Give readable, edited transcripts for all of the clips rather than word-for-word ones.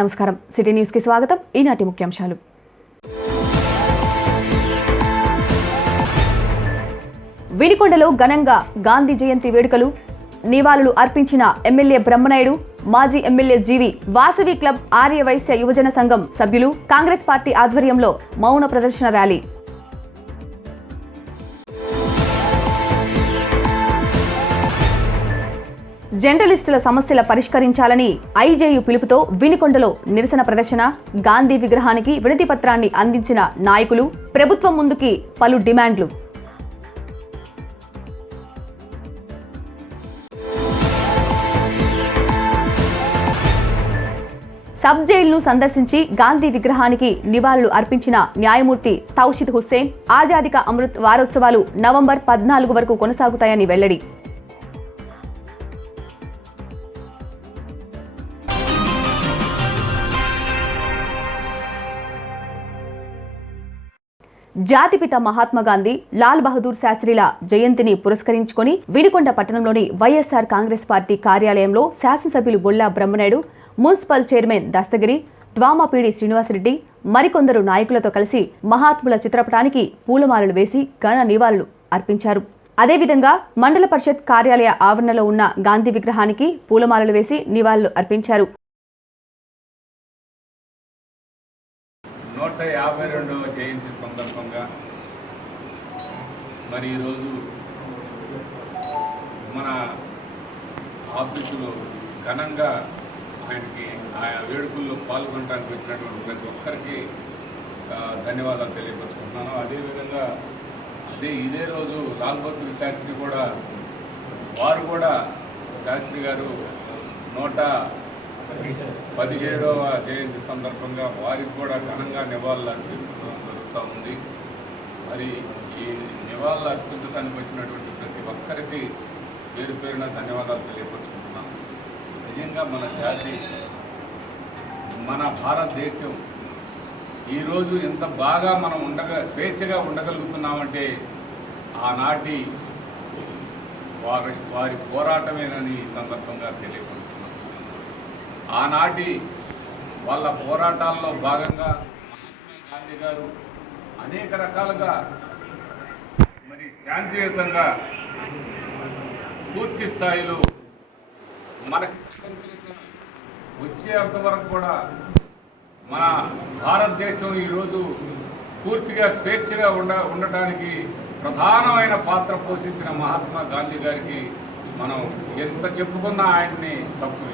నమస్కారం city news కి స్వాగతం ఈనాటి ముఖ్యాంశాలు వినికొండలో ఘనంగా గాంధీ జయంతి వేడుకలు నివాళులు అర్పించిన ఎమ్మెల్యే బ్రహ్మనాయుడు మాజీ ఎమ్మెల్యే జీవి వాసవి క్లబ్ ఆర్యవైశ్య యువజన సంఘం సభ్యులు కాంగ్రెస్ పార్టీ ఆధ్వర్యంలో మౌన ప్రదర్శన ర్యాలీ జర్నలిస్టుల సమస్యల పరిష్కరించాలని ఐజేయు పిలుపుతో వినికొండలో నిరసన ప్రదర్శన గాంధీ విగ్రహానికి వినతి పత్రాన్ని అందించిన నాయకులు ప్రభుత్వం ముందుకి పలు డిమాండ్లు సబ్ జైలును సందర్శించి గాంధీ విగ్రహానికి నివాళులు అర్పించిన న్యాయమూర్తి తౌషిద్ హుస్సేన్ ఆజాదీ కా అమృత్ వారోత్సవాలు నవంబర్ 14 వరకు కొనసాగుతాయని వెల్లడి జాతిపిత మహాత్మా గాంధీ లాల్ బహదూర్ శాస్త్రిల జయంతిని పురస్కరించుకొని వినికొండ పట్టణంలోని వైఎస్ఆర్ కాంగ్రెస్ పార్టీ కార్యాలయంలో శాసనసభ్యులు బొల్లా బ్రహ్మనాయుడు మున్సిపల్ చైర్మన్ దస్తగిరి ద్వామాపీడి శ్రీనివాసరెడ్డి మరికొందరు నాయకులతో కలిసి మహాత్ముల చిత్రపటానికి పూలమాలలు వేసి ఘన నివాళులు అర్పించారు. అదేవిధంగా మండల పరిషత్ కార్యాలయ ఆవరణలో ఉన్న గాంధీ విగ్రహానికి పూలమాలలు వేసి నివాళులు అర్పించారు. 152వ జయంతి సందర్భంగా మరి ఈరోజు మన ఆఫీసులో ఘనంగా ఆయనకి ఆయా వేడుకల్లో పాల్గొనడానికి వచ్చినటువంటి ప్రతి ఒక్కరికి ధన్యవాదాలు తెలియపరుచుకుంటున్నాను. అదేవిధంగా ఇదే రోజు లాల్ బహదూర్ శాస్త్రి కూడా వారు కూడా శాస్త్రి గారు 117వ జయంతి సందర్భంగా వారికి కూడా ఘనంగా నివాళులు అర్పించడం జరుగుతూ ఉంది. మరి ఈ నివాళులు అర్పించడానికి వచ్చినటువంటి ప్రతి ఒక్కరికి పేరు పేరున ధన్యవాదాలు తెలియపరుచుకుంటున్నాం. నిజంగా మన జాతి మన భారతదేశం ఈరోజు ఎంత బాగా మనం స్వేచ్ఛగా ఉండగలుగుతున్నామంటే ఆనాటి వారి పోరాటమేనని ఈ సందర్భంగా తెలియపరుచుకున్నాం. ఆనాటి వాళ్ళ పోరాటాల్లో భాగంగా మహాత్మా గాంధీ గారు అనేక రకాలుగా మరి శాంతియుతంగా పూర్తి స్థాయిలో మనకి స్వతంత్రత వచ్చేంతవరకు కూడా మన భారతదేశం ఈరోజు పూర్తిగా స్వేచ్ఛగా ఉండటానికి ప్రధానమైన పాత్ర పోషించిన మహాత్మా గాంధీ గారికి మనం ఎంత చెప్పుకున్నా ఆయన్ని తక్కువే.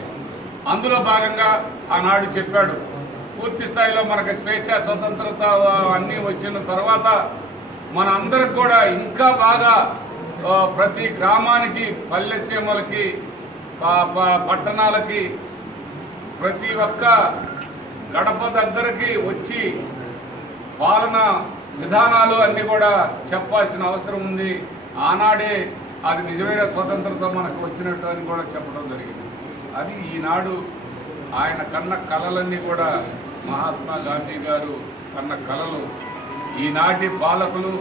అందులో భాగంగా ఆనాడు చెప్పాడు, పూర్తి స్థాయిలో మనకు స్వేచ్ఛ స్వతంత్రత అన్నీ వచ్చిన తర్వాత మన అందరికి కూడా ఇంకా బాగా ప్రతి గ్రామానికి పల్లె సీమలకి పట్టణాలకి ప్రతి ఒక్క గడప దగ్గరికి వచ్చి పాలన విధానాలు అన్నీ కూడా చెప్పాల్సిన అవసరం ఉంది. ఆనాడే అది నిజమైన స్వతంత్రత మనకు వచ్చినట్టు అని కూడా చెప్పడం జరిగింది. అది ఈనాడు ఆయన కన్న కలలన్నీ కూడా మహాత్మా గాంధీ గారు కన్న కలలు ఈనాటి పాలకులు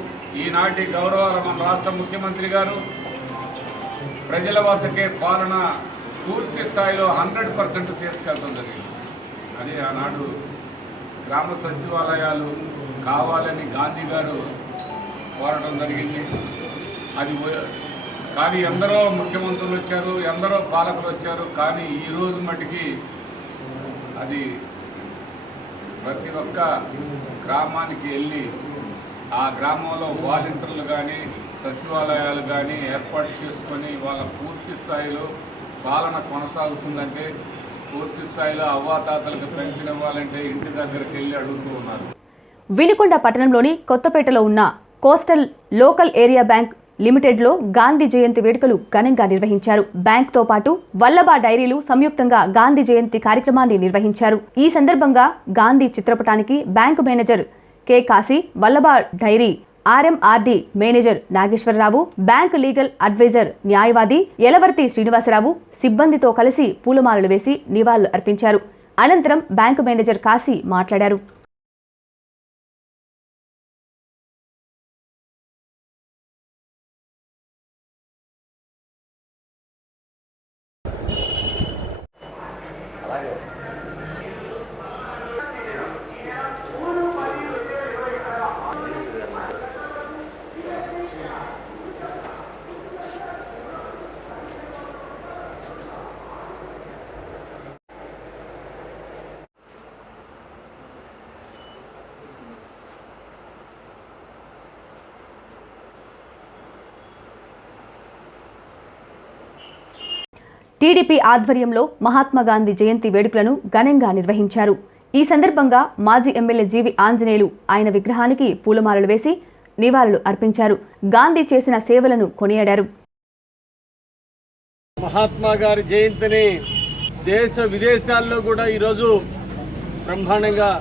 ఈనాటి గౌరవాల మన రాష్ట్ర ముఖ్యమంత్రి గారు ప్రజల వద్దకే పాలన పూర్తి స్థాయిలో 100% తీసుకెళ్తాం జరిగింది. అది ఆనాడు గ్రామ సచివాలయాలు కావాలని గాంధీ గారు కోరడం జరిగింది. అది కానీ ఎందరో ముఖ్యమంత్రులు వచ్చారు, ఎందరో పాలకులు వచ్చారు, కానీ ఈరోజు మటుకి అది ప్రతి ఒక్క గ్రామానికి వెళ్ళి ఆ గ్రామంలో వాలంటీర్లు కానీ సచివాలయాలు కానీ ఏర్పాటు చేసుకొని వాళ్ళ పూర్తి స్థాయిలో పాలన కొనసాగుతుందంటే పూర్తి స్థాయిలో అవ్వాతాతలకు పెన్షన్ ఇవ్వాలంటే ఇంటి దగ్గరికి వెళ్ళి అడుగుతూ ఉన్నారు. వినికొండ పట్టణంలోని కొత్తపేటలో ఉన్న కోస్టల్ లోకల్ ఏరియా బ్యాంక్ లిమిటెడ్లో గాంధీ జయంతి వేడుకలు ఘనంగా నిర్వహించారు. బ్యాంక్తో పాటు వల్లభా డైరీలు సంయుక్తంగా గాంధీ జయంతి కార్యక్రమాన్ని నిర్వహించారు. ఈ సందర్భంగా గాంధీ చిత్రపటానికి bank manager K Kasi, Vallabha dairy RMRD manager Nageswararao, bank legal adviser న్యాయవాది యలవర్తి శ్రీనివాసరావు సిబ్బందితో కలిసి పూలమాలలు వేసి నివాళులు అర్పించారు. అనంతరం బ్యాంకు మేనేజర్ కాశీ మాట్లాడారు. టీడీపీ ఆధ్వర్యంలో మహాత్మా గాంధీ జయంతి వేడుకలను ఘనంగా నిర్వహించారు. ఈ సందర్భంగా మాజీ ఎమ్మెల్యే జీవి ఆంజనేయులు ఆయన విగ్రహానికి పూలమాలలు వేసి నివాళులు అర్పించారు. గాంధీ చేసిన సేవలను కొనియాడారు. మహాత్మా గారి జయంతిని దేశ విదేశాల్లో కూడా ఈరోజు బ్రహ్మాండంగా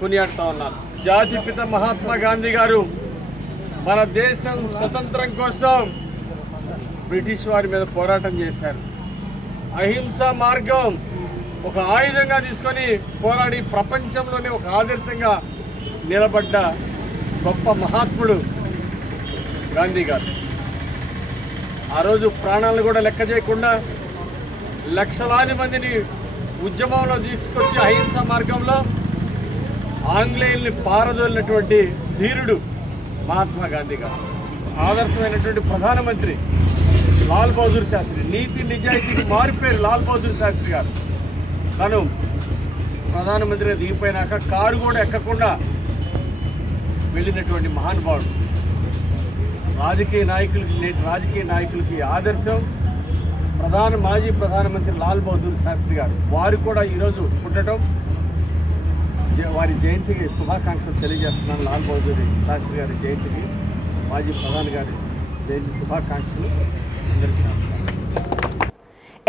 కొనియాడుతూ ఉన్నారు. జాతిపిత మహాత్మా గాంధీ గారు మన దేశం స్వతంత్రం కోసం బ్రిటిష్ వారి మీద పోరాటం చేశారు. అహింసా మార్గం ఒక ఆయుధంగా తీసుకొని పోరాడి ప్రపంచంలోనే ఒక ఆదర్శంగా నిలబడ్డ గొప్ప మహాత్ముడు గాంధీ గారు. ఆ రోజు ప్రాణాలను కూడా లెక్క చేయకుండా లక్షలాది మందిని ఉద్యమంలో తీసుకొచ్చి అహింసా మార్గంలో ఆంగ్లేయుల్ని పారదోలినటువంటి ధీరుడు మహాత్మా గాంధీ గారు. ఆదర్శమైనటువంటి ప్రధానమంత్రి లాల్ బహదూర్ శాస్త్రి, నీతి నిజాయితీకి మారిపోయారు లాల్ బహదూర్ శాస్త్రి గారు. తను ప్రధానమంత్రిగా దిగిపోయినాక కారు కూడా ఎక్కకుండా వెళ్ళినటువంటి మహానుభావుడు. రాజకీయ నాయకులకి ఆదర్శం మాజీ ప్రధానమంత్రి లాల్ బహదూర్ శాస్త్రి గారు. వారు కూడా ఈరోజు పుట్టడం, వారి జయంతికి శుభాకాంక్షలు తెలియజేస్తున్నాను. లాల్ బహదూర్ శాస్త్రి గారి జయంతికి, మాజీ ప్రధాని గారి జయంతి శుభాకాంక్షలు అందరికీ.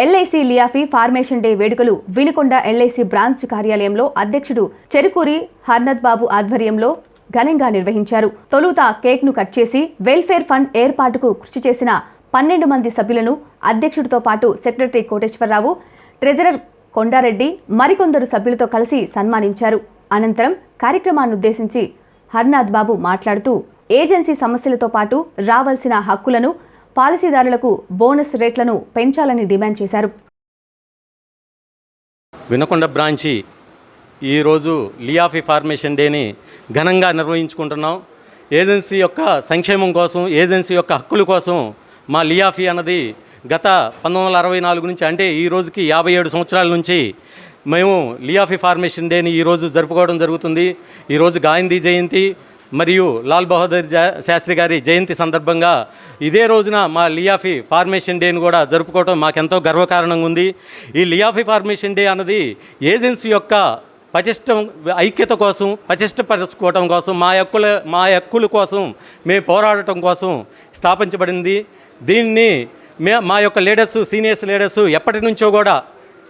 ఎల్ఐసి లియాఫీ ఫార్మేషన్ డే వేడుకలు వినుకొండ ఎల్ఐసి బ్రాంచ్ కార్యాలయంలో అధ్యక్షుడు చెరుకూరి హర్నద్ బాబు ఆధ్వర్యంలో ఘనంగా నిర్వహించారు. తొలుత కేక్ను కట్ చేసి వెల్ఫేర్ ఫండ్ ఏర్పాటుకు కృషి చేసిన 12 మంది సభ్యులను అధ్యక్షుడితో పాటు సెక్రటరీ కోటేశ్వరరావు, ట్రెజరర్ కొండారెడ్డి మరికొందరు సభ్యులతో కలిసి సన్మానించారు. అనంతరం కార్యక్రమాన్నుద్దేశించి హర్నాథ్ బాబు మాట్లాడుతూ ఏజెన్సీ సమస్యలతో పాటు రావాల్సిన హక్కులను, పాలసీదారులకు బోనస్ రేట్లను పెంచాలని డిమాండ్ చేశారు. వినుకొండ బ్రాంచి ఈరోజు లియాఫీ ఫార్మేషన్ డేని ఘనంగా నిర్వహించుకుంటున్నాం. ఏజెన్సీ యొక్క సంక్షేమం కోసం, ఏజెన్సీ యొక్క హక్కుల కోసం మా లియాఫీ అన్నది గత 1964 నుంచి, అంటే ఈ రోజుకి 57 సంవత్సరాల నుంచి మేము లియాఫీ ఫార్మేషన్ డేని ఈరోజు జరుపుకోవడం జరుగుతుంది. ఈరోజు గాంధీ జయంతి మరియు లాల్ బహదూర్ శాస్త్రి గారి జయంతి సందర్భంగా ఇదే రోజున మా లియాఫీ ఫార్మేషన్ డేని కూడా జరుపుకోవడం మాకెంతో గర్వకారణంగా ఉంది. ఈ లియాఫీ ఫార్మేషన్ డే అన్నది ఏజెన్సీ యొక్క పటిష్టం ఐక్యత కోసం, పటిష్టపరచుకోవటం కోసం, మా హక్కుల కోసం మేము పోరాడటం కోసం స్థాపించబడింది. దీన్ని మా యొక్క లీడర్స్, సీనియర్స్ లీడర్స్ ఎప్పటి నుంచో కూడా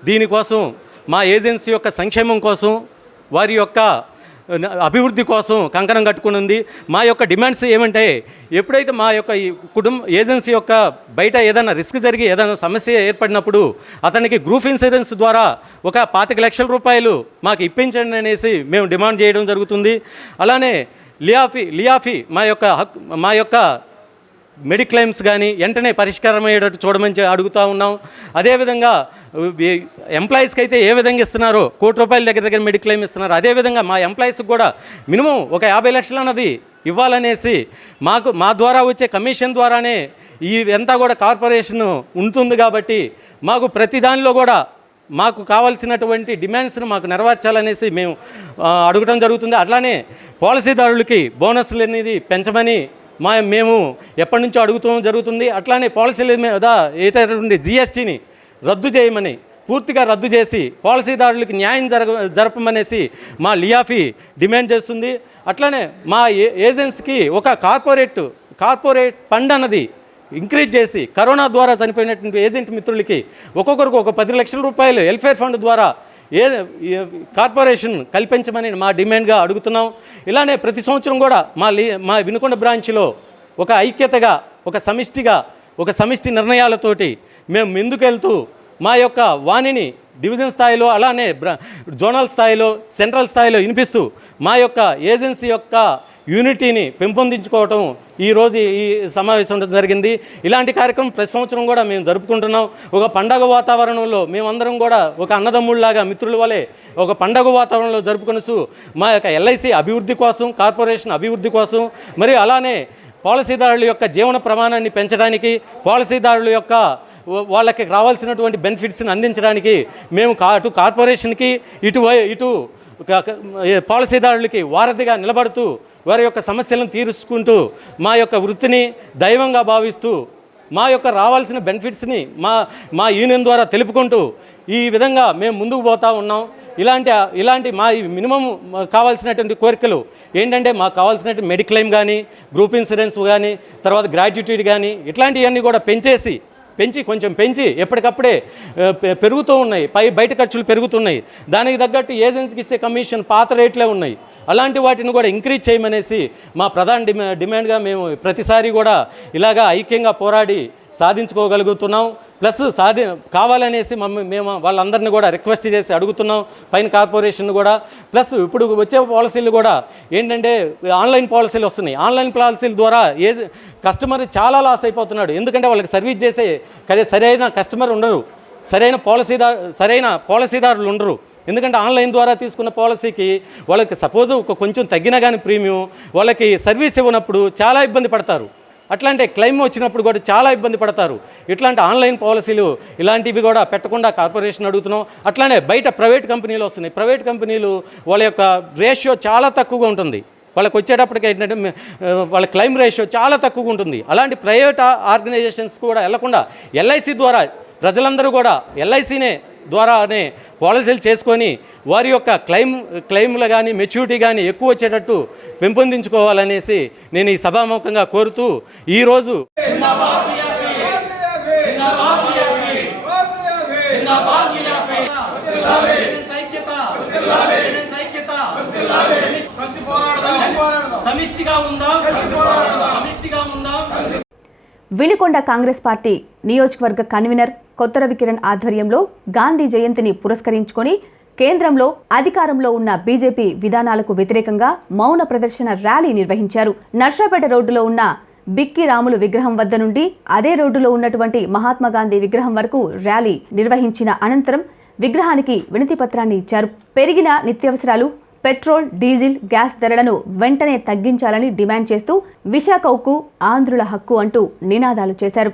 దీనికోసం, మా ఏజెన్సీ యొక్క సంక్షేమం కోసం, వారి యొక్క అభివృద్ధి కోసం కంకణం కట్టుకుని. మా యొక్క డిమాండ్స్ ఏమంటే, ఎప్పుడైతే మా యొక్క ఈ ఏజెన్సీ యొక్క బయట ఏదైనా రిస్క్ జరిగి ఏదైనా సమస్య ఏర్పడినప్పుడు అతనికి గ్రూప్ ఇన్సూరెన్స్ ద్వారా ఒక 25 లక్షల రూపాయలు మాకు ఇప్పించండి అనేసి మేము డిమాండ్ చేయడం జరుగుతుంది. అలానే లియాఫీ మా యొక్క మెడిక్లెయిమ్స్ కానీ వెంటనే పరిష్కారం అయ్యేటట్టు చూడమని అడుగుతూ ఉన్నాం. అదేవిధంగా ఎంప్లాయీస్కి అయితే ఏ విధంగా ఇస్తున్నారో, ₹1 దగ్గర మెడిక్లెయిమ్ ఇస్తున్నారు, అదేవిధంగా మా ఎంప్లాయీస్కి కూడా మినిమం ఒక 50 లక్షలు అన్నది ఇవ్వాలనేసి, మా ద్వారా వచ్చే కమిషన్ ద్వారానే ఇదంతా కూడా కార్పొరేషన్ ఉంటుంది కాబట్టి మాకు ప్రతి దానిలో కూడా మాకు కావాల్సినటువంటి డిమాండ్స్ను మాకు నెరవేర్చాలనేసి మేము అడగడం జరుగుతుంది. అట్లానే పాలసీదారులకి బోనస్లు అనేది పెంచమని మేము ఎప్పటి నుంచో అడుగుతూ జరుగుతుంది. అట్లానే పాలసీల మీద ఏదైనటువంటి GSTని రద్దు చేయమని, పూర్తిగా రద్దు చేసి పాలసీదారులకు న్యాయం జరపమనేసి మా లియాఫీ డిమాండ్ చేస్తుంది. అట్లానే మా ఏజెన్సీకి ఒక కార్పొరేట్ ఫండ్ అన్నది ఇంక్రీజ్ చేసి, కరోనా ద్వారా చనిపోయినటువంటి ఏజెంట్ మిత్రులకి ఒక్కొక్కరికి ఒక 10 లక్షల రూపాయలు వెల్ఫేర్ ఫండ్ ద్వారా కార్పొరేషన్ కల్పించమని మా డిమాండ్గా అడుగుతున్నాం. ఇలానే ప్రతి సంవత్సరం కూడా మా వినుకొండ బ్రాంచ్లో ఒక ఐక్యతగా, ఒక సమిష్టి నిర్ణయాలతోటి మేము ముందుకెళ్తూ మా యొక్క వాణిని డివిజన్ స్థాయిలో, అలానే జోనల్ స్థాయిలో, సెంట్రల్ స్థాయిలో వినిపిస్తూ మా యొక్క ఏజెన్సీ యొక్క యూనిటీని పెంపొందించుకోవటం ఈరోజు ఈ సమావేశం జరిగింది. ఇలాంటి కార్యక్రమం ప్రతి సంవత్సరం కూడా మేము జరుపుకుంటున్నాం. ఒక పండగ వాతావరణంలో మేమందరం కూడా ఒక అన్నదమ్ముళ్ళలాగా, మిత్రుల వలె ఒక పండగ వాతావరణంలో జరుపుకొనుసు మా యొక్క ఎల్ఐసి అభివృద్ధి కోసం, కార్పొరేషన్ అభివృద్ధి కోసం, మరియు అలానే పాలసీదారుల యొక్క జీవన ప్రమాణాన్ని పెంచడానికి, పాలసీదారుల యొక్క వాళ్ళకి రావాల్సినటువంటి బెనిఫిట్స్ని అందించడానికి మేము అటు కార్పొరేషన్కి ఇటు పాలసీదారులకి వారధిగా నిలబడుతూ వారి యొక్క సమస్యలను తీర్చుకుంటూ మా యొక్క వృత్తిని దైవంగా భావిస్తూ మా యొక్క రావాల్సిన బెనిఫిట్స్ని మా యూనియన్ ద్వారా తెలుపుకుంటూ ఈ విధంగా మేము ముందుకు పోతూ ఉన్నాం. ఇలాంటి మా మినిమం కావాల్సినటువంటి కోరికలు ఏంటంటే మాకు కావాల్సినటువంటి మెడిక్లెయిమ్ కానీ, గ్రూప్ ఇన్సూరెన్స్ కానీ, తర్వాత గ్రాట్యుటీ కానీ ఇట్లాంటివన్నీ కూడా కొంచెం పెంచి ఎప్పటికప్పుడే పెరుగుతూ ఉన్నాయి. బయట ఖర్చులు పెరుగుతున్నాయి. దానికి తగ్గట్టు ఏజెన్సీకి ఇచ్చే కమిషన్ పాత రేట్లే ఉన్నాయి. అలాంటి వాటిని కూడా ఇంక్రీజ్ చేయమనేసి మా ప్రధాన డిమాండ్గా మేము ప్రతిసారి కూడా ఇలాగా ఐక్యంగా పోరాడి సాధించుకోగలుగుతున్నాం. ప్లస్ కావాలనేసి మేము వాళ్ళందరినీ కూడా రిక్వెస్ట్ చేసి అడుగుతున్నాం, పైన కార్పొరేషన్ కూడా. ప్లస్ ఇప్పుడు వచ్చే పాలసీలు కూడా ఏంటంటే ఆన్లైన్ పాలసీలు వస్తున్నాయి. ఆన్లైన్ పాలసీల ద్వారా కస్టమర్ చాలా లాస్ అయిపోతున్నాడు. ఎందుకంటే వాళ్ళకి సర్వీస్ చేసే సరైన కస్టమర్ ఉండరు, సరైన పాలసీదారులు ఉండరు. ఎందుకంటే ఆన్లైన్ ద్వారా తీసుకున్న పాలసీకి వాళ్ళకి సపోజ్ కొంచెం తగ్గినా కానీ ప్రీమియం వాళ్ళకి సర్వీస్ ఇవ్వనప్పుడు చాలా ఇబ్బంది పడతారు. అట్లాంటి క్లెయిమ్ వచ్చినప్పుడు కూడా చాలా ఇబ్బంది పడతారు. ఇట్లాంటి ఆన్లైన్ పాలసీలు ఇలాంటివి కూడా పెట్టకుండా కార్పొరేషన్ అడుగుతున్నాం. అట్లానే బయట ప్రైవేట్ కంపెనీలు వస్తున్నాయి. ప్రైవేట్ కంపెనీలు వాళ్ళ యొక్క రేషియో చాలా తక్కువగా ఉంటుంది. వాళ్ళకి వచ్చేటప్పటికి ఏంటంటే వాళ్ళ క్లెయిమ్ రేషియో చాలా తక్కువగా ఉంటుంది. అలాంటి ప్రైవేట్ ఆర్గనైజేషన్స్ కూడా వెళ్లకుండా ఎల్ఐసి ద్వారా ప్రజలందరూ కూడా ఎల్ఐసినే ద్వారానే పాలసీలు చేసుకొని వారి యొక్క క్లెయిమ్లు కానీ మెచ్యూరిటీ కానీ ఎక్కువ వచ్చేటట్టు పెంపొందించుకోవాలనేసి నేను ఈ సభాముఖంగా కోరుతూ ఈరోజు వినుకొండ కాంగ్రెస్ పార్టీ నియోజకవర్గ కన్వీనర్ కొత్త రవికిరణ్ ఆధ్వర్యంలో గాంధీ జయంతిని పురస్కరించుకొని కేంద్రంలో అధికారంలో ఉన్న బీజేపీ విధానాలకు వ్యతిరేకంగా మౌన ప్రదర్శన ర్యాలీ నిర్వహించారు. నర్సాపేట రోడ్డులో ఉన్న బిక్కి రాములు విగ్రహం వద్ద నుండి అదే రోడ్డులో ఉన్నటువంటి మహాత్మా గాంధీ విగ్రహం వరకు ర్యాలీ నిర్వహించిన అనంతరం విగ్రహానికి వినతి పత్రాన్ని ఇచ్చారు. పెరిగిన నిత్యావసరాలు, పెట్రోల్, డీజిల్, గ్యాస్ ధరలను వెంటనే తగ్గించాలని డిమాండ్ చేస్తూ విశాఖ ఉక్కు ఆంధ్రుల హక్కు అంటూ నినాదాలు చేశారు.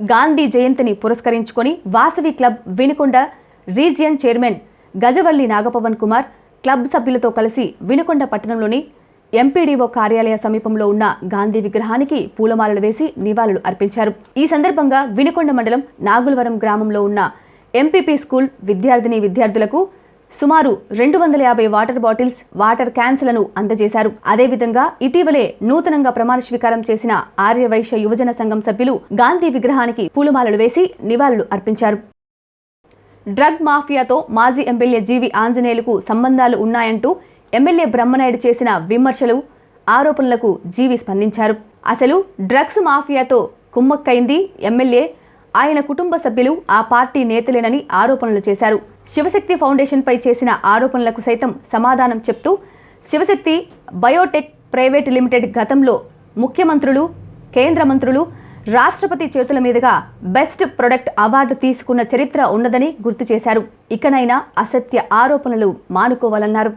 గాంధీ జయంతిని పురస్కరించుకొని Vasavi club Vinukonda region chairman Gajavalli Nagapavan Kumar club సభ్యులతో కలిసి వినుకొండ పట్టణంలోని ఎంపీడీఓ కార్యాలయ సమీపంలో ఉన్న గాంధీ విగ్రహానికి పూలమాలలు వేసి నివాళులు అర్పించారు. ఈ సందర్భంగా వినుకొండ మండలం నాగులవరం గ్రామంలో ఉన్న ఎంపీపీ స్కూల్ విద్యార్థులకు సుమారు 250 వాటర్ బాటిల్స్, వాటర్ క్యాన్స్లను అందజేశారు. అదేవిధంగా ఇటీవలే నూతనంగా ప్రమాణ స్వీకారం చేసిన ఆర్యవైశ్య యువజన సంఘం సభ్యులు గాంధీ విగ్రహానికి పూలమాలలు వేసి నివాళులు అర్పించారు. డ్రగ్ మాఫియాతో మాజీ ఎమ్మెల్యే జీవి ఆంజనేయులకు సంబంధాలు ఉన్నాయంటూ ఎమ్మెల్యే బ్రహ్మనాయుడు చేసిన విమర్శలు, ఆరోపణలకు జీవి స్పందించారు. అసలు డ్రగ్స్ మాఫియాతో కుమ్మక్కైంది ఎమ్మెల్యే, ఆయన కుటుంబ సభ్యులు, ఆ పార్టీ నేతలేనని ఆరోపణలు చేశారు. శివశక్తి ఫౌండేషన్ పై చేసిన ఆరోపణలకు సైతం సమాధానం చెప్తూ శివశక్తి బయోటెక్ ప్రైవేట్ లిమిటెడ్ గతంలో ముఖ్యమంత్రులు, కేంద్ర మంత్రులు, రాష్ట్రపతి చేతుల మీదుగా బెస్ట్ ప్రొడక్ట్ అవార్డు తీసుకున్న చరిత్ర ఉన్నదని గుర్తు చేశారు. ఇకనైనా అసత్య ఆరోపణలు మానుకోవాలన్నారు.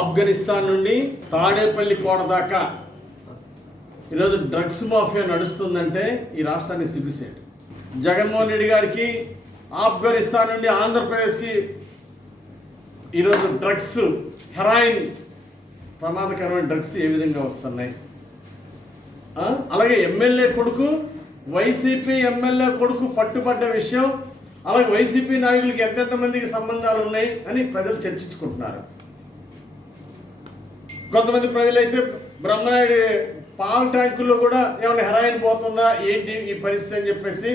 ఆఫ్ఘనిస్తాన్ నుండి తాడేపల్లి కోట దాకా ఈరోజు డ్రగ్స్ మాఫియా నడుస్తుందంటే ఈ రాష్ట్రానికి సిగ్గుసేటు. జగన్మోహన్ రెడ్డి గారికి ఆఫ్ఘనిస్తాన్ నుండి ఆంధ్రప్రదేశ్కి ఈరోజు డ్రగ్స్, హెరాయిన్, ప్రమాదకరమైన డ్రగ్స్ ఏ విధంగా వస్తున్నాయి. అలాగే ఎమ్మెల్యే కొడుకు, వైసీపీ ఎమ్మెల్యే కొడుకు పట్టుబడ్డ విషయం, అలాగే వైసీపీ నాయకులకి ఎంతెంతమందికి సంబంధాలు ఉన్నాయి అని ప్రజలు చర్చించుకుంటున్నారు. కొంతమంది ప్రజలైతే బ్రహ్మనాయుడు పాల ట్యాంకుల్లో కూడా ఏమైనా హెరాయిన్ పోతుందా ఏంటి ఈ పరిస్థితి అని చెప్పేసి,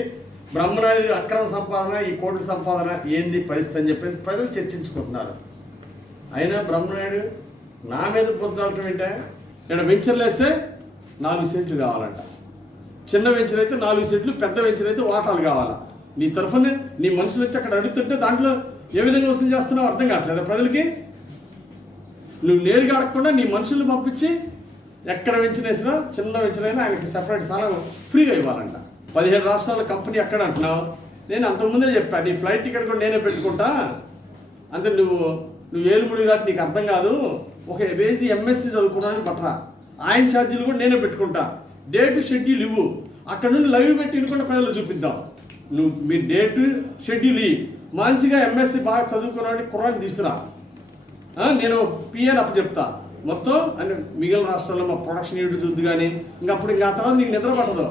బ్రహ్మనాయుడు అక్రమ సంపాదన, ఈ కోట్ల సంపాదన ఏంది పరిస్థితి అని చెప్పేసి ప్రజలు చర్చించుకుంటున్నారు. అయినా బ్రహ్మనాయుడు నా మీద పొద్దులటం ఏంటే? నేను వెంచర్లు వేస్తే 4 సెంట్లు కావాలంట, చిన్న వెంచర్ అయితే 4 సెంట్లు, పెద్ద వెంచర్ అయితే వాటాలు కావాలా. నీ తరఫున నీ మనుషులు వచ్చి అక్కడ అడుగుతుంటే దాంట్లో ఏ విధంగా వసూలు చేస్తున్నావు అర్థం కావట్లేదు ప్రజలకి. నువ్వు నేరుగా అడగకుండా నీ మనుషులు పంపించి ఎక్కడ వెంచరేసినా చిన్న వెంచరైనా ఆయనకి సపరేట్ స్థలం ఫ్రీగా ఇవ్వాలంట. 15 రాష్ట్రాల కంపెనీ ఎక్కడ అంటున్నావు? నేను అంతకుముందే చెప్పాను, నీ ఫ్లైట్ టికెట్ కూడా నేనే పెట్టుకుంటా, అంటే నువ్వు ఏలుముడి కాబట్టి నీకు అర్థం కాదు. ఒక బేసి ఎంఎస్సీ చదువుకున్నాను పట్టరా, ఆయన ఛార్జీలు కూడా నేనే పెట్టుకుంటా, డేట్ షెడ్యూల్ ఇవ్వు, అక్కడ నుండి లైవ్ పెట్టి ఇనుకుంటే ప్రజలు చూపిద్దాం. నువ్వు మీ డేట్ షెడ్యూల్ ఇవ్వి, మంచిగా ఎంఎస్సీ బాగా చదువుకున్నాడు కుర్రాన్ని తీసుకురా, నేను పిఎన్ అప్పు చెప్తా మొత్తం. అంటే మిగిలిన రాష్ట్రాల్లో మా ప్రొడక్షన్ యూనిట్ చూద్దు కానీ ఇంకా తర్వాత నీకు నిద్ర పట్టదు,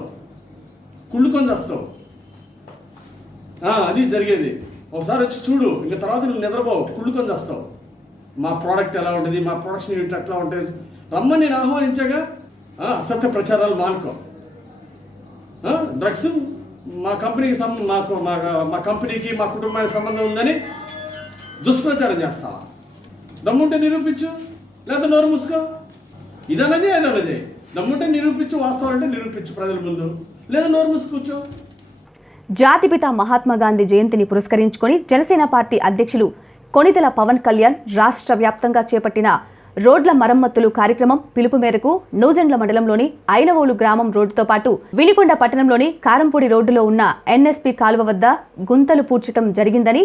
కుళ్ళుకొని వస్తావు. అది జరిగేది. ఒకసారి వచ్చి చూడు, ఇంకా తర్వాత నువ్వు నిద్రపోవు, కుళ్ళుకొని వస్తావు. మా ప్రోడక్ట్ ఎలా ఉంటుంది, మా ప్రొడక్షన్ యూనిట్ ఎట్లా ఉంటుంది రమ్మని నేను ఆహ్వానించాగా. అసత్య ప్రచారాలు మానుకో. డ్రగ్స్ మా కంపెనీకి మా కంపెనీకి మా కుటుంబానికి సంబంధం ఉందని దుష్ప్రచారం చేస్తావా? దమ్ముంటే నిరూపించు, లేదా నోరు మూసుకో. ఇదన్నదే అదన్నదే. దమ్ముంటే నిరూపించు, వాస్తవం అంటే నిరూపించు ప్రజల ముందు, లేదా నోరు మూసుకోవచ్చు. జాతిపిత మహాత్మా గాంధీ జయంతిని పురస్కరించుకొని జనసేన పార్టీ అధ్యక్షులు కొణిదెల పవన్ కళ్యాణ్ రాష్ట్ర వ్యాప్తంగా చేపట్టిన రోడ్ల మరమ్మతులు కార్యక్రమం పిలుపు మేరకు నూజెండ్ల మండలంలోని ఐనవోలు గ్రామం రోడ్డుతో పాటు వినికొండ పట్టణంలోని కారంపూడి రోడ్డులో ఉన్న ఎన్ఎస్పీ కాలువ వద్ద గుంతలు పూడ్చడం జరిగిందని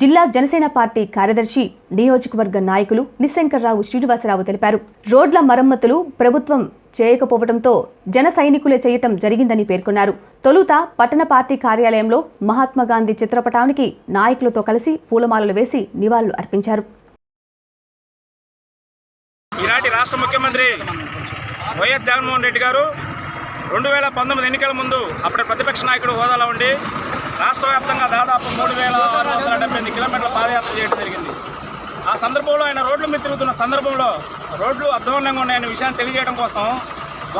జిల్లా జనసేన పార్టీ కార్యదర్శి నియోజకవర్గ నాయకులు నిశంకర్రావు శ్రీనివాసరావు తెలిపారు. రోడ్ల మరమ్మతులు ప్రభుత్వం చేయకపోవడంతో జన సైనికులే చేయటం జరిగిందని పేర్కొన్నారు. తొలుత పట్టణ పార్టీ కార్యాలయంలో మహాత్మా గాంధీ చిత్రపటానికి నాయకులతో కలిసి పూలమాలలు వేసి నివాళులు అర్పించారు. ఈనాటి రాష్ట్ర ముఖ్యమంత్రి వైఎస్ జగన్మోహన్ రెడ్డి గారు 2019 ఎన్నికల ముందు అప్పటి ప్రతిపక్ష నాయకుడు హోదాలో ఉండి రాష్ట్ర వ్యాప్తంగా దాదాపు 3678 కిలోమీటర్ల పాదయాత్ర చేయడం జరిగింది. ఆ సందర్భంలో ఆయన రోడ్ల మీద తిరుగుతున్న సందర్భంలో రోడ్లు అధ్వాన్నంగా ఉన్నాయనే విషయాన్ని తెలియజేయడం కోసం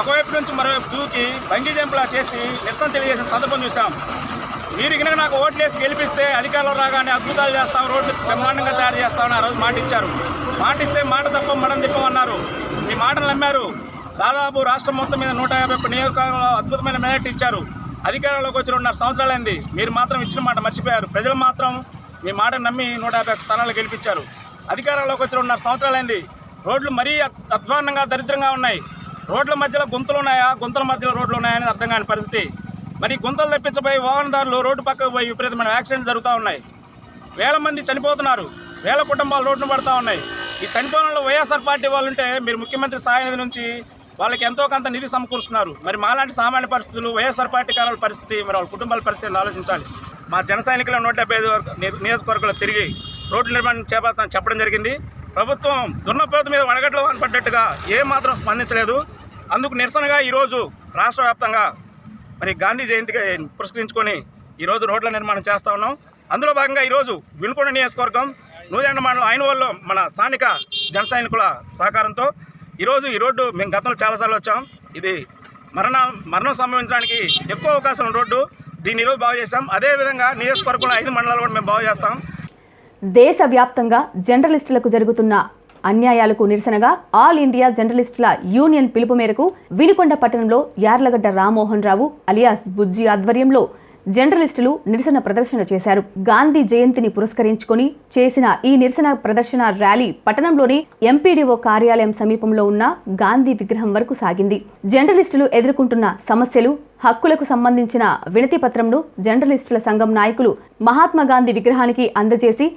ఒకవైపు నుంచి మరోవైపు దూకి బంగీ జంప్లా చేసి నిరసన తెలియజేసిన సందర్భం చూసాం. మీరు కనుక నాకు ఓట్లేసి గెలిపిస్తే అధికారంలో రాగానే అద్భుతాలు చేస్తాం, రోడ్లు బ్రహ్మాండంగా తయారు చేస్తామని ఆ రోజు మాట ఇచ్చారు. మాటిస్తే మాట తప్ప మడం తిప్పమన్నారు. ఈ మాటలు నమ్మారు. దాదాపు రాష్ట్రం మొత్తం మీద 151 నియోజకవర్గాల్లో అద్భుతమైన మెజార్టీ ఇచ్చారు. అధికారంలోకి వచ్చి 2.5 సంవత్సరాలైంది. మీరు మాత్రం ఇచ్చిన మాట మర్చిపోయారు. ప్రజలు మాత్రం మీ మాట నమ్మి 151 స్థానాలు గెలిపించారు. అధికారంలోకి వచ్చి 2.5 సంవత్సరాలైంది. రోడ్లు మరీ అధ్వాన్నంగా దరిద్రంగా ఉన్నాయి. రోడ్ల మధ్యలో గుంతలు ఉన్నాయా, గుంతల మధ్యలో రోడ్లు ఉన్నాయని అర్థం కాని పరిస్థితి. మరి గుంతలు తెప్పించబోయి వాహనదారులు రోడ్డు పక్కకు పోయి విపరీతమైన యాక్సిడెంట్స్ జరుగుతూ ఉన్నాయి. వేల మంది చనిపోతున్నారు, వేల కుటుంబాలు రోడ్డును పడుతూ ఉన్నాయి. ఈ చనిపోవడంలో వైఎస్ఆర్ పార్టీ వాళ్ళు ఉంటే మీరు ముఖ్యమంత్రి సహాయ నిధి నుంచి వాళ్ళకి ఎంతో కొంత నిధి సమకూరుస్తున్నారు. మరి మాలాంటి సామాన్య పరిస్థితులు, వైఎస్ఆర్ పార్టీ కార్యాల పరిస్థితి, మరి వాళ్ళ కుటుంబాల పరిస్థితిని ఆలోచించాలి. మా జన సైనికుల 175 నియోజకవర్గాలు తిరిగి రోడ్ల నిర్మాణం చేపడతామని చెప్పడం జరిగింది. ప్రభుత్వం దున్నపోతు మీద వడగట్లు పడ్డట్టుగా ఏమాత్రం స్పందించలేదు. అందుకు నిరసనగా ఈరోజు రాష్ట్ర వ్యాప్తంగా మరి గాంధీ జయంతికి పురస్కరించుకొని ఈరోజు రోడ్ల నిర్మాణం చేస్తూ ఉన్నాం. అందులో భాగంగా ఈరోజు వినుకొండ నియోజకవర్గం నూజెండ్ల మండలం ఐనవోలులో మన స్థానిక జన సైనికుల సహకారంతో ఈరోజు ఈ రోడ్డు మేము గతంలో చాలాసార్లు వచ్చాం. ఇది మరణం సంభవించడానికి ఎక్కువ అవకాశం ఉన్న రోడ్డు. దీన్ని ఈరోజు బాగు చేశాం. అదేవిధంగా నియోజకవర్గంలో 5 మండలాలు కూడా మేము బాగు చేస్తాం. దేశవ్యాప్తంగా జర్నలిస్టులకు జరుగుతున్న అన్యాయాలకు నిరసనగా ఆల్ ఇండియా జర్నలిస్టుల యూనియన్ పిలుపు మేరకు వినుకొండ పట్టణంలో యార్లగడ్డ రామ్మోహన్ రావు అలియాస్ బుజ్జి ఆధ్వర్యంలో జర్నలిస్టులు నిరసన ప్రదర్శన చేశారు. గాంధీ జయంతిని పురస్కరించుకొని చేసిన ఈ నిరసన ప్రదర్శన ర్యాలీ పట్టణంలోని ఎంపీడీఓ కార్యాలయం సమీపంలో ఉన్న గాంధీ విగ్రహం వరకు సాగింది. జర్నలిస్టులు ఎదుర్కొంటున్న సమస్యలు, హక్కులకు సంబంధించిన వినతి పత్రంను జర్నలిస్టుల సంఘం నాయకులు మహాత్మా గాంధీ విగ్రహానికి అందజేసి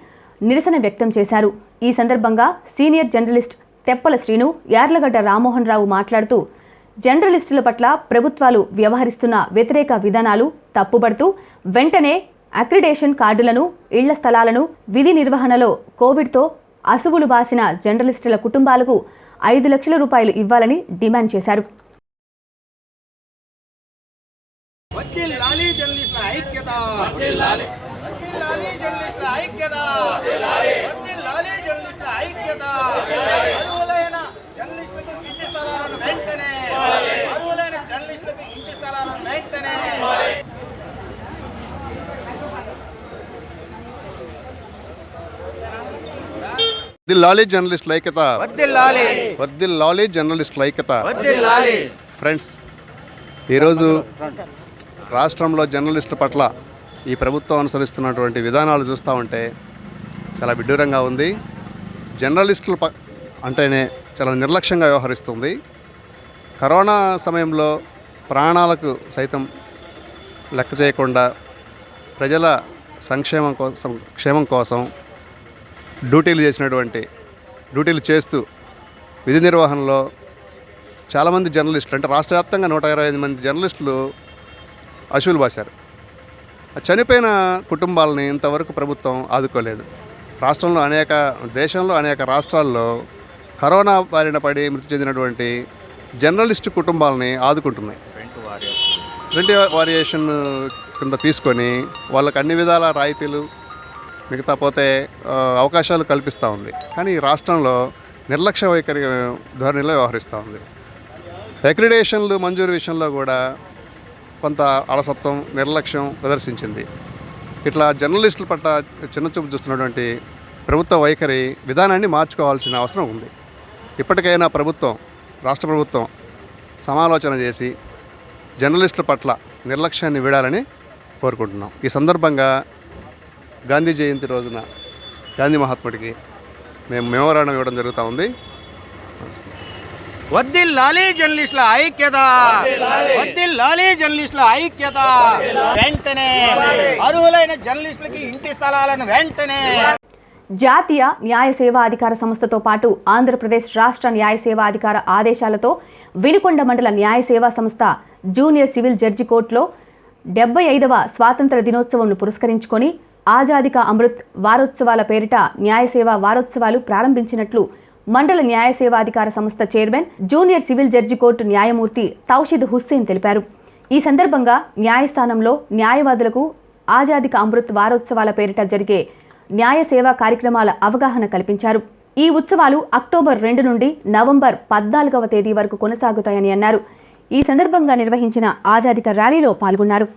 నిరసన వ్యక్తం చేశారు. ఈ సందర్భంగా సీనియర్ జర్నలిస్ట్ తెప్పల శ్రీను, యార్లగడ్డ రామ్మోహన్ రావు మాట్లాడుతూ జర్నలిస్టుల పట్ల ప్రభుత్వాలు వ్యవహరిస్తున్న వ్యతిరేక విధానాలు తప్పుబడుతూ వెంటనే అక్రిడేషన్ కార్డులను, ఇళ్ల స్థలాలను, విధి నిర్వహణలో కోవిడ్తో అసువులు బాసిన జర్నలిస్టుల కుటుంబాలకు 5 లక్షల రూపాయలు ఇవ్వాలని డిమాండ్ చేశారు. వర్ధిల్లాలి జర్నలిస్టుల ఐక్యత, వర్ధిల్లాలి జర్నలిస్టుల ఐక్యత. ఫ్రెండ్స్, ఈరోజు రాష్ట్రంలో జర్నలిస్టుల పట్ల ఈ ప్రభుత్వం అనుసరిస్తున్నటువంటి విధానాలు చూస్తూ ఉంటే చాలా విడ్డూరంగా ఉంది. జర్నలిస్టుల అంటేనే చాలా నిర్లక్ష్యంగా వ్యవహరిస్తుంది. కరోనా సమయంలో ప్రాణాలకు సైతం లెక్క చేయకుండా ప్రజల క్షేమం కోసం డ్యూటీలు చేస్తూ విధి నిర్వహణలో చాలామంది జర్నలిస్టులు, అంటే రాష్ట్ర వ్యాప్తంగా 125 మంది జర్నలిస్టులు అశువులు బాశారు. చనిపోయిన కుటుంబాలని ఇంతవరకు ప్రభుత్వం ఆదుకోలేదు. దేశంలో అనేక రాష్ట్రాల్లో కరోనా బారిన పడి మృతి చెందినటువంటి జర్నలిస్టు కుటుంబాలని ఆదుకుంటున్నాయి. రెంట్ వారియేషన్ కింద తీసుకొని వాళ్ళకి అన్ని విధాల రాయితీలు, మిగతా పోతే అవకాశాలు కల్పిస్తూ ఉంది. కానీ ఈ రాష్ట్రంలో నిర్లక్ష్య వైఖరి ధోరణిలో వ్యవహరిస్తూ ఉంది. అక్రిడేషన్లు మంజూరు విషయంలో కూడా కొంత అలసత్వం, నిర్లక్ష్యం ప్రదర్శించింది. ఇట్లా జర్నలిస్టుల పట్ల చిన్నచూపు చూస్తున్నటువంటి ప్రభుత్వ వైఖరి విధానాన్ని మార్చుకోవాల్సిన అవసరం ఉంది. ఇప్పటికైనా రాష్ట్ర ప్రభుత్వం సమాలోచన చేసి జర్నలిస్టుల పట్ల నిర్లక్ష్యాన్ని వీడాలని కోరుకుంటున్నాం. ఈ సందర్భంగా గాంధీ జయంతి రోజున గాంధీ మహాత్ముడికి మేము మెమోరాండం ఇవ్వడం జరుగుతూ ఉంది. వర్ధిల్లాలి జర్నలిస్టుల ఐక్యత, వర్ధిల్లాలి జర్నలిస్టుల ఐక్యత. వెంటనే అర్హులైన జర్నలిస్టులకి ఇంటి స్థలాలను వెంటనే. జాతీయ న్యాయ సేవా అధికార సంస్థతో పాటు ఆంధ్రప్రదేశ్ రాష్ట్ర న్యాయ సేవా అధికార ఆదేశాలతో వినుకొండ మండల న్యాయ సేవా సంస్థ జూనియర్ సివిల్ జడ్జి కోర్టులో 75వ స్వాతంత్ర దినోత్సవంను పురస్కరించుకొని ఆజాదీ కా అమృత్ వారోత్సవాల పేరిట న్యాయ సేవా వారోత్సవాలు ప్రారంభించినట్లు మండల న్యాయ సేవాధికార సంస్థ chairman junior civil judge court న్యాయమూర్తి తౌషీద్ హుస్సేన్ తెలిపారు. ఈ సందర్భంగా న్యాయస్థానంలో న్యాయవాదులకు ఆజాదీ కా అమృత్ వారోత్సవాల పేరిట జరిగే న్యాయ సేవా కార్యక్రమాల అవగాహన కల్పించారు. ఈ ఉత్సవాలు అక్టోబర్ 2 నుండి నవంబర్ 14వ తేదీ వరకు కొనసాగుతాయని అన్నారు. ఈ సందర్భంగా నిర్వహించిన ఆజాదీ కా ర్యాలీలో పాల్గొన్నారు.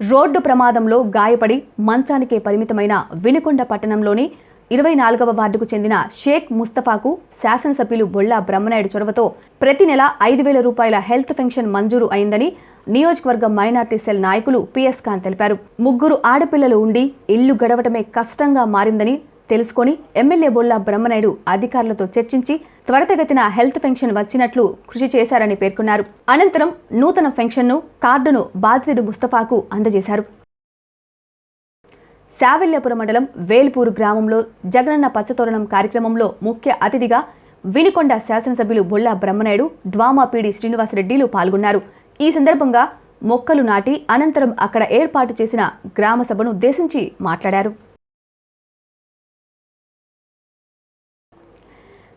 రోడ్డు ప్రమాదంలో గాయపడి మంచానికే పరిమితమైన వినుకొండ పట్టణంలోని 24వ వార్డుకు చెందిన షేక్ ముస్తఫాకు శాసనసభ్యులు బొల్లా బ్రహ్మనాయుడు చొరవతో ప్రతి నెల 5,000 రూపాయల హెల్త్ పెన్షన్ మంజూరు అయిందని నియోజకవర్గ మైనార్టీ సెల్ నాయకులు పిఎస్ ఖాన్ తెలిపారు. 3 ఆడపిల్లలు ఉండి ఇల్లు గడవటమే కష్టంగా మారిందని తెలుసుకొని ఎమ్మెల్యే బొల్లా బ్రహ్మనాయుడు అధికారులతో చర్చించి త్వరితగతిన హెల్త్ పెన్షన్ వచ్చినట్లు కృషి చేశారని పేర్కొన్నారు. అనంతరం నూతన పెన్షన్ను కార్డును బాధితుడు ముస్తఫాకు అందజేశారు. శావెల్యాపురం మండలం వేల్పూరు గ్రామంలో జగనన్న పచ్చతోరణం కార్యక్రమంలో ముఖ్య అతిథిగా వినుకొండ శాసనసభ్యులు బొల్లా బ్రహ్మనాయుడు, ద్వామాపీడి శ్రీనివాసరెడ్డిలు పాల్గొన్నారు. ఈ సందర్భంగా మొక్కలు నాటి అనంతరం అక్కడ ఏర్పాటు చేసిన గ్రామ సభను ఉద్దేశించి మాట్లాడారు.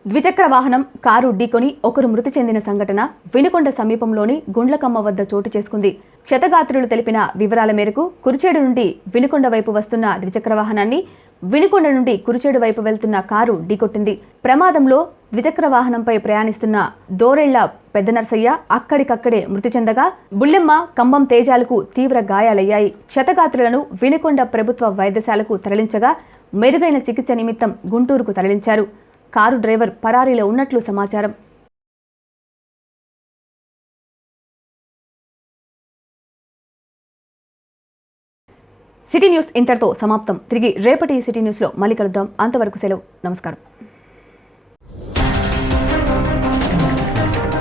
ద్విచక్ర వాహనం కారు ఢీకొని ఒకరు మృతి చెందిన సంఘటన వినుకొండ సమీపంలోని గుండ్లకమ్మ వద్ద చోటు చేసుకుంది. క్షతగాత్రులు తెలిపిన వివరాల మేరకు కురిచేడు నుండి వినుకొండ వైపు వస్తున్న ద్విచక్ర వాహనాన్ని వినుకొండ నుండి కురిచేడు వైపు వెళ్తున్న కారు ఢీకొట్టింది. ప్రమాదంలో ద్విచక్ర వాహనంపై ప్రయాణిస్తున్న దోరెళ్ల పెద్దనర్సయ్య అక్కడికక్కడే మృతి చెందగా బుల్లెమ్మ, కంబం తేజాలకు తీవ్ర గాయాలయ్యాయి. క్షతగాత్రులను వినుకొండ ప్రభుత్వ వైద్యశాలకు తరలించగా మెరుగైన చికిత్స నిమిత్తం గుంటూరుకు తరలించారు. కారు డ్రైవర్ పరారీలో ఉన్నట్లు సమాచారం. సిటీ న్యూస్ ఇంతటితో సమాప్తం. తిరిగి రేపటి సిటీ న్యూస్లో మళ్ళీ కలుద్దాం. అంతవరకు సెలవు. నమస్కారం. చేశారు.